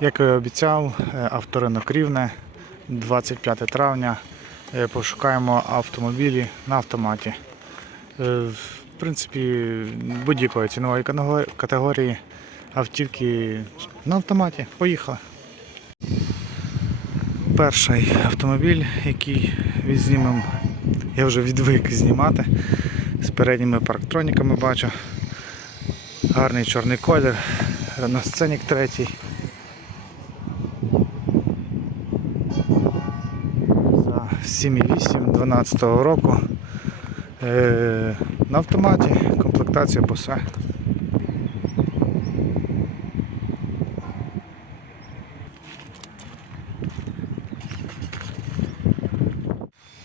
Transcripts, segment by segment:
Як і обіцяв, е, авторинок Рівне, 25 травня. Е, Пошукаємо автомобілі на автоматі. Е, В принципі, будь-якої цінової категорії автівки на автоматі. Поїхали. Перший автомобіль, який відзнімемо, я вже відвик знімати. З передніми парктроніками бачу. Гарний чорний колір. Renault Scenic третій. За 7,8 12 року. Е, на автоматі, комплектація босе.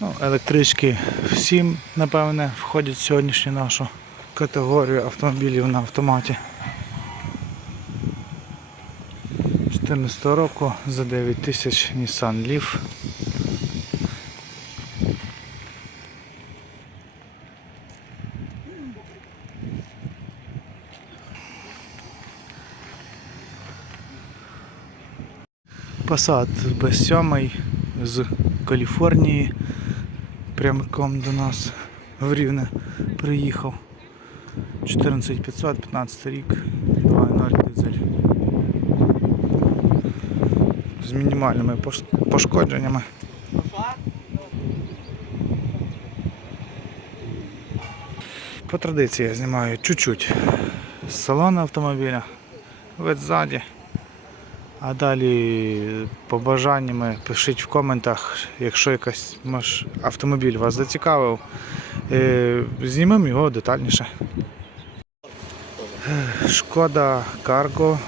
Ну, електрички всім, напевне, входять в сьогоднішню нашу категорію автомобілів на автоматі. 14 року за 9 тисяч Nissan Leaf. Passat B7 з Каліфорнії прямиком до нас в Рівне приїхав. 14500, 15 рік, 2.0 дизель. З мінімальними пошкодженнями. По традиції я знімаю чуть-чуть з салону автомобіля, вид ззаді. А далі по бажаннями пишіть в коментах, якщо якийсь автомобіль вас зацікавив, е, знімемо його детальніше. Шкода Карго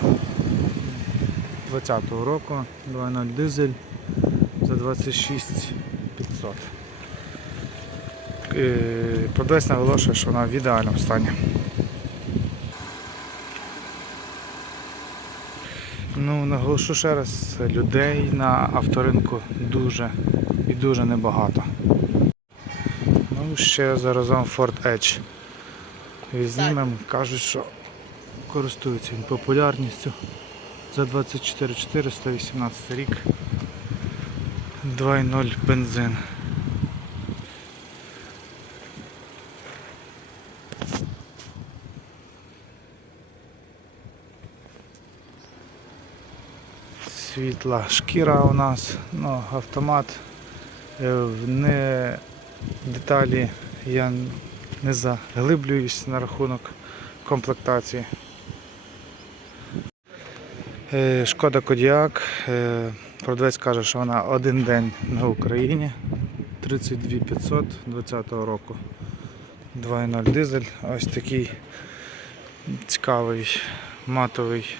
20-го року, 2.0 дизель за 26 500. Е, Продавець наголошує, що вона в ідеальному стані. Ну, наголошу ще раз, людей на авторинку дуже і дуже небагато. Ну, ще заразом Ford Edge. Візьмемо, кажуть, що користується він популярністю. За 24 400, 18 рік. 2.0 бензин. Світла шкіра у нас, ну, автомат. Е, не деталі я не заглиблююсь на рахунок комплектації. Е, Шкода Кодіак. Е, Продавець каже, що вона один день на Україні. 32 500 20 року. 2.0 дизель. Ось такий цікавий матовий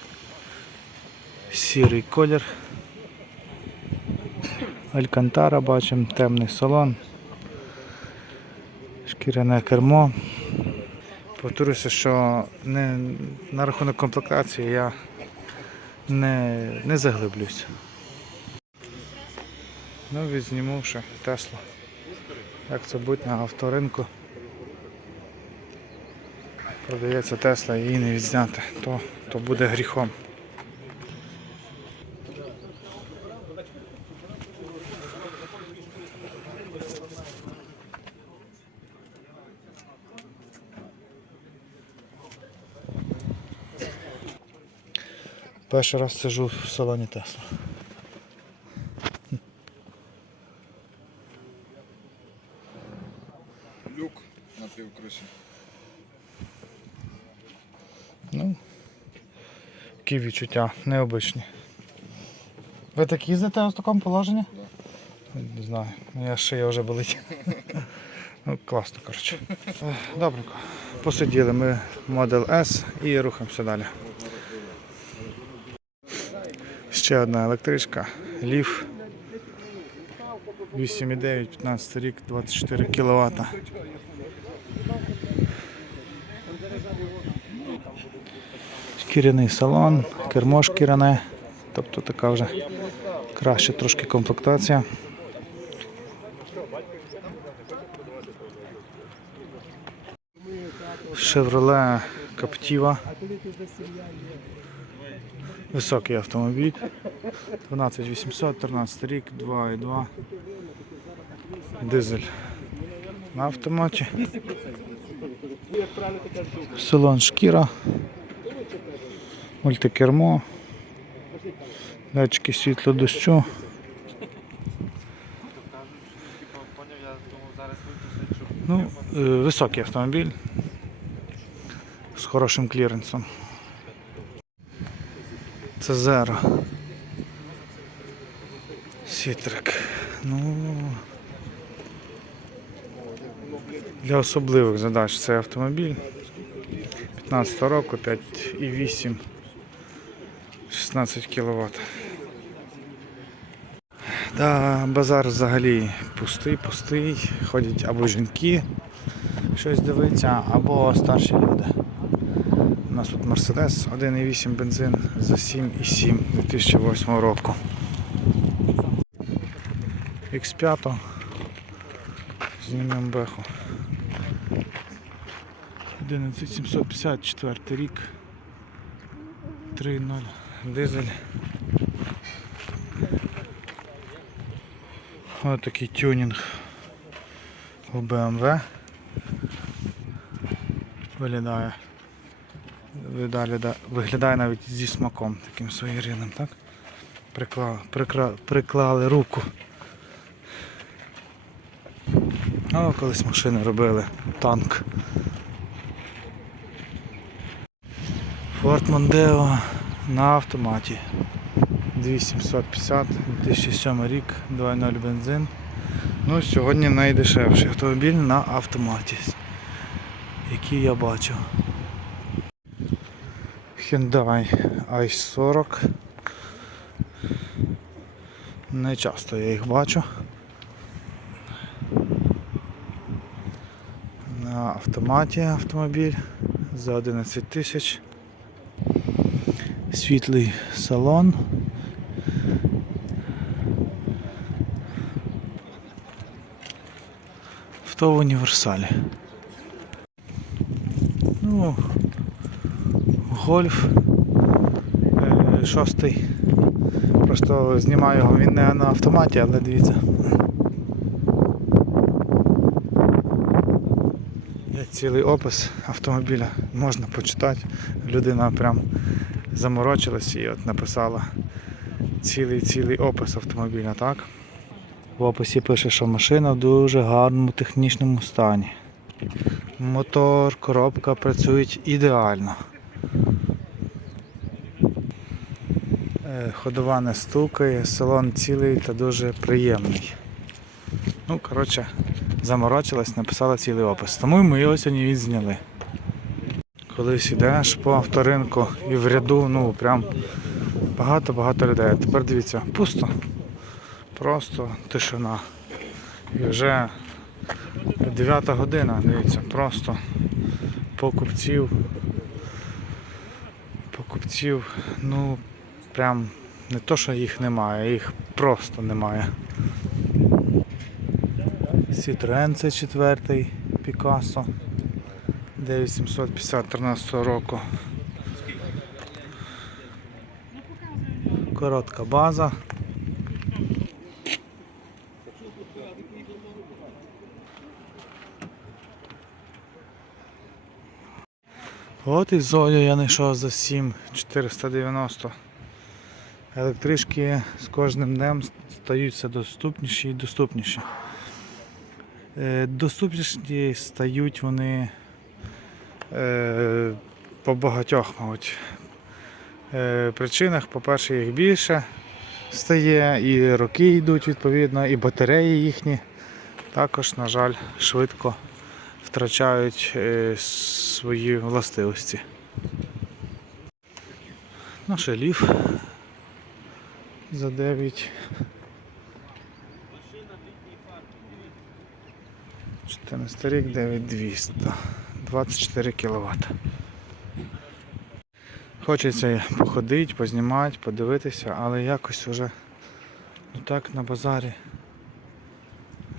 сірий колір. Алькантара бачимо, темний салон, шкіряне кермо. Повторюся, що не, на рахунок комплектації я не, не заглиблююся. Ну, відзніму ще Теслу. Як це бути на авторинку. Продається Тесла, її не відзняти, то, то буде гріхом. Перший раз сижу в салоні Тесла. Люк на півкриші. Ну, які відчуття необичні. Ви так їздите в такому положенні? Не знаю, моя шия вже болить. Ну, класно, коротше. Добренько. Посиділи ми Model S і рухаємося далі. Ще одна електричка, Leaf. 8,9, 15 рік, 24 кВт. Шкіряний салон, кермо шкіряне, тобто така вже краща трошки комплектація. Chevrolet Captiva Високий автомобіль. 12800, 13 рік, 2,2. Дизель на автоматі. Салон шкіра. Мультикермо. Датчики світло дощу. Ну, е, високий автомобіль з хорошим кліренсом. Це Зера. Сітрик. Ну. Для особливих задач цей автомобіль. 15 року, 5,8, 16 кВт. Да, базар взагалі пустий, пустий. Ходять або жінки щось дивиться, або старші люди. У нас тут Мерседес 1,8 бензин за 7,7 2008 року. X5. Знімемо беху. 11754 рік. 3.0 дизель. Ось такий тюнінг у BMW. Виглядає. Да- виглядає навіть зі смаком таким своєрідним, так? Прикла, прикра, приклали руку. О, колись машини робили. Танк. Ford Mondeo на автоматі. 2750, 2007 рік, 2.0 бензин. Ну, сьогодні найдешевший автомобіль на автоматі, який я бачу. Hyundai i40. Не часто я їх бачу. На автоматі автомобіль за 11 тисяч. Світлий салон. Авто в універсалі. Ну, гольф е, шостий. Просто знімаю його, він не на автоматі, але дивіться. Цілий опис автомобіля, можна почитати. Людина прям заморочилась і от написала цілий цілий опис автомобіля, так? В описі пише, що машина в дуже гарному технічному стані. Мотор, коробка працюють ідеально. Ходова не стукає, салон цілий та дуже приємний. Ну, коротше, заморочилась, написала цілий опис. Тому ми його сьогодні відзняли. Колись йдеш по авторинку і в ряду, ну прям багато-багато людей. Тепер дивіться, пусто. Просто тишина. І вже 9 година, дивіться, просто покупців. Покупців, ну прям не то, що їх немає, їх просто немає. Citroen це четвертий Picasso 9750 13 року. Коротка база. От і Зою я знайшов за 7,490. Електрички з кожним днем стають все доступніші і доступніші. Е, Доступніші стають вони е, по багатьох, мабуть, е, причинах. По-перше, їх більше стає, і роки йдуть відповідно, і батареї їхні також, на жаль, швидко втрачають свої властивості. Ну, ще ліф за 9. 14 рік 9200. 24 кВт. Хочеться походити, познімати, подивитися, але якось вже ну так на базарі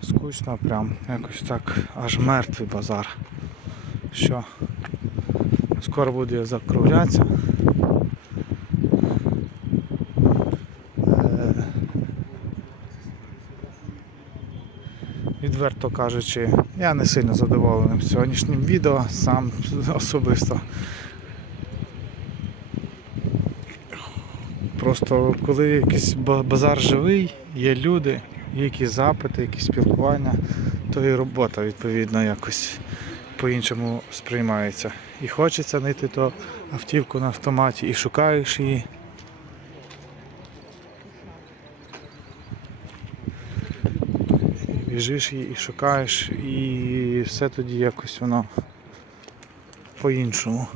скучно прям, якось так аж мертвий базар. Що скоро буде закруглятися. Відверто кажучи, я не сильно задоволений сьогоднішнім відео, сам особисто. Просто коли якийсь базар живий, є люди, є якісь запити, якісь спілкування, то і робота відповідно якось по-іншому сприймається. І хочеться знайти то автівку на автоматі, і шукаєш її. Біжиш її і шукаєш, і все тоді якось воно по-іншому.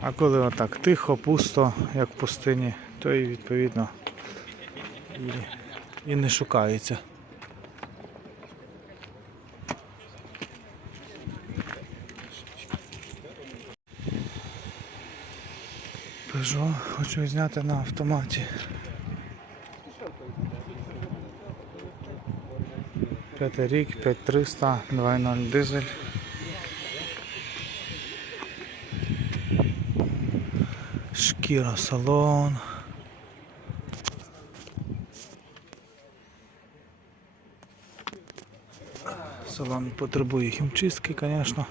А коли отак тихо, пусто, як в пустині, то і відповідно і, і не шукається. Peugeot хочу зняти на автоматі. П'ятий рік, 5300, 2.0 дизель. Шкіра салон. Салон потребує хімчистки, звісно.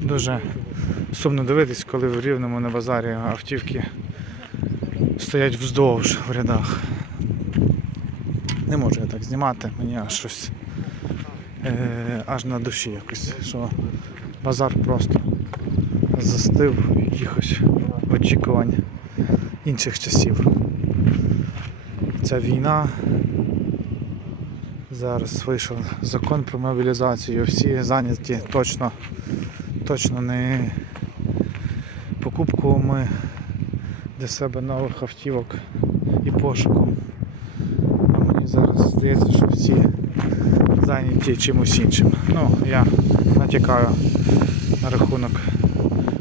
Дуже сумно дивитись, коли в рівному на базарі автівки стоять вздовж в рядах. Не можу я так знімати, мені аж щось е, аж на душі якось, що базар просто застив якихось очікувань інших часів. Ця війна. Зараз вийшов закон про мобілізацію. Всі зайняті точно, точно не покупками для себе нових автівок і пошуком. А мені зараз здається, що всі зайняті чимось іншим. Ну, я натякаю на рахунок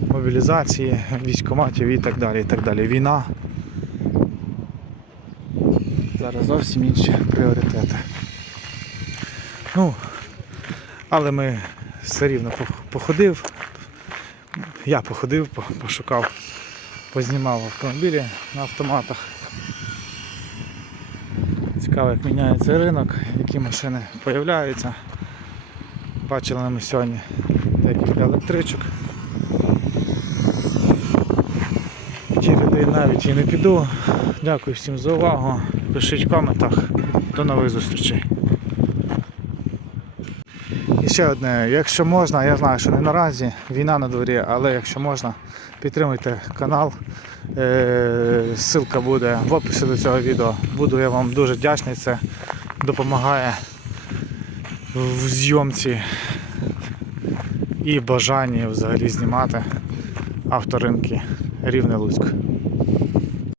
мобілізації, військкоматів і так далі. І так далі. Війна. Зараз зовсім інші пріоритети. Ну, але ми все рівно походив. Я походив, пошукав, познімав автомобілі на автоматах. Цікаво, як міняється ринок, які машини з'являються. Бачили ми сьогодні декілька електричок. Ті ряди навіть і не піду. Дякую всім за увагу. Пишіть в коментах. До нових зустрічей. Ще одне, якщо можна, я знаю, що не наразі, війна на дворі, але якщо можна, підтримуйте канал. Е, Ссылка буде в описі до цього відео. Буду я вам дуже вдячний. Це допомагає в зйомці і бажанні взагалі знімати авторинки Рівне Луцьк.